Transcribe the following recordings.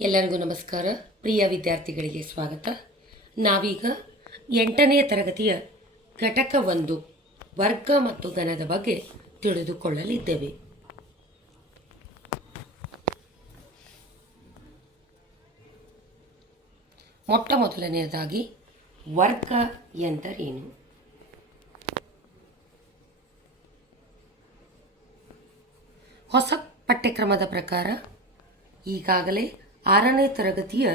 ಎಲ್ಲರಿಗೂ ನಮಸ್ಕಾರ. ಪ್ರಿಯ ವಿದ್ಯಾರ್ಥಿಗಳಿಗೆ ಸ್ವಾಗತ. ನಾವೀಗ 8ನೇ ತರಗತಿಯ ಘಟಕ 1 ವರ್ಗ ಮತ್ತು ಘನದ ಬಗ್ಗೆ ತಿಳಿದುಕೊಳ್ಳಲಿದ್ದೇವೆ. ಮೊಟ್ಟ ಮೊದಲನೆಯದಾಗಿ ವರ್ಗ ಎಂದರೇನು? ಹೊಸ ಪಠ್ಯಕ್ರಮದ ಪ್ರಕಾರ ಈಗಾಗಲೇ 6ನೇ ತರಗತಿಯ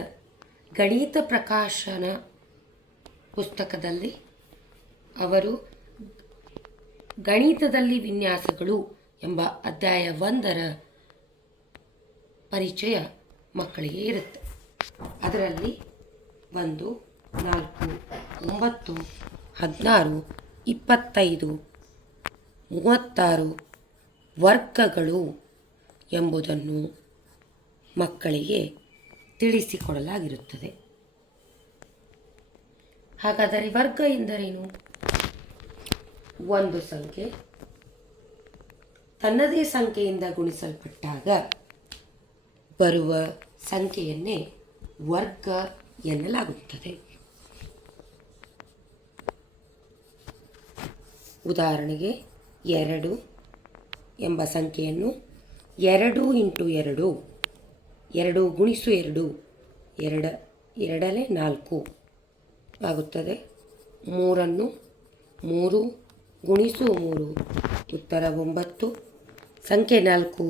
ಗಣಿತ ಪ್ರಕಾಶನ ಪುಸ್ತಕದಲ್ಲಿ ಅವರು ಗಣಿತದಲ್ಲಿ ವಿನ್ಯಾಸಗಳು ಎಂಬ ಅಧ್ಯಾಯ 1ರ ಪರಿಚಯ ಮಕ್ಕಳಿಗೆ ಇರುತ್ತೆ. ಅದರಲ್ಲಿ 1, 4, 9, 16, 25, 36 ವರ್ಗಗಳು ಎಂಬುದನ್ನು ಮಕ್ಕಳಿಗೆ ತಿಳಿಸಿಕೊಡಲಾಗಿರುತ್ತದೆ. ಹಾಗಾದರೆ ವರ್ಗ ಎಂದರೇನು? ಒಂದು ಸಂಖ್ಯೆ ತನ್ನದೇ ಸಂಖ್ಯೆಯಿಂದ ಗುಣಿಸಲ್ಪಟ್ಟಾಗ ಬರುವ ಸಂಖ್ಯೆಯನ್ನೇ ವರ್ಗ ಎನ್ನಲಾಗುತ್ತದೆ. ಉದಾಹರಣೆಗೆ 2 ಎಂಬ ಸಂಖ್ಯೆಯನ್ನು 2 × 2 2 × 2 2 4 ಆಗುತ್ತದೆ. 3 3 × 3 ಉತ್ತರ 9. ಸಂಖ್ಯೆ 4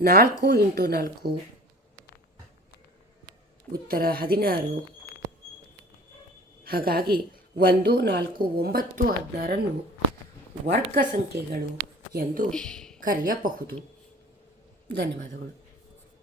4 × 4 ಉತ್ತರ 16. ಹಾಗಾಗಿ 1 4 9 16 ವರ್ಗ ಸಂಖ್ಯೆಗಳು ಎಂದು ಕರೆಯಬಹುದು. ಧನ್ಯವಾದಗಳು.